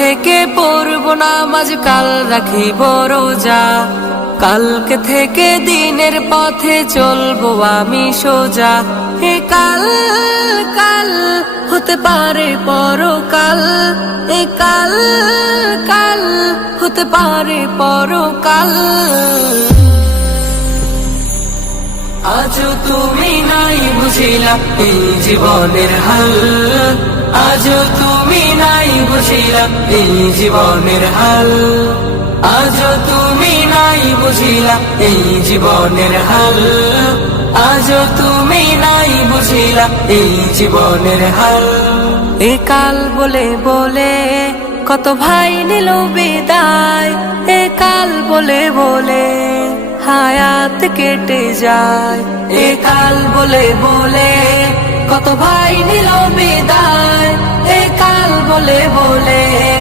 থেকে পড়বো নামাজ, কাল রাখিব রোজা। কালকে থেকে দিনের পথে চলবো আমি সোজা। হে কাল কাল হতে পারে পরকাল, এ কাল কাল হতে পারে পরকাল। আজও তুমি নাই বুঝিলা এই জীবনের হাল, আজও তুমি নাই বুঝিলা এই জীবনের হাল, আজও তুমি নাই বুঝিলা এই জীবনের হাল, আজও তুমি নাই বুঝিলা এই জীবনের হাল। এ কাল বলে বলে কত ভাই নিল বিদায়, এ কাল বলে বলে হায়াত কেটে যায়। এ কাল বলে বলে কত ভাই নিল বিদায়, এ কাল বলে বলে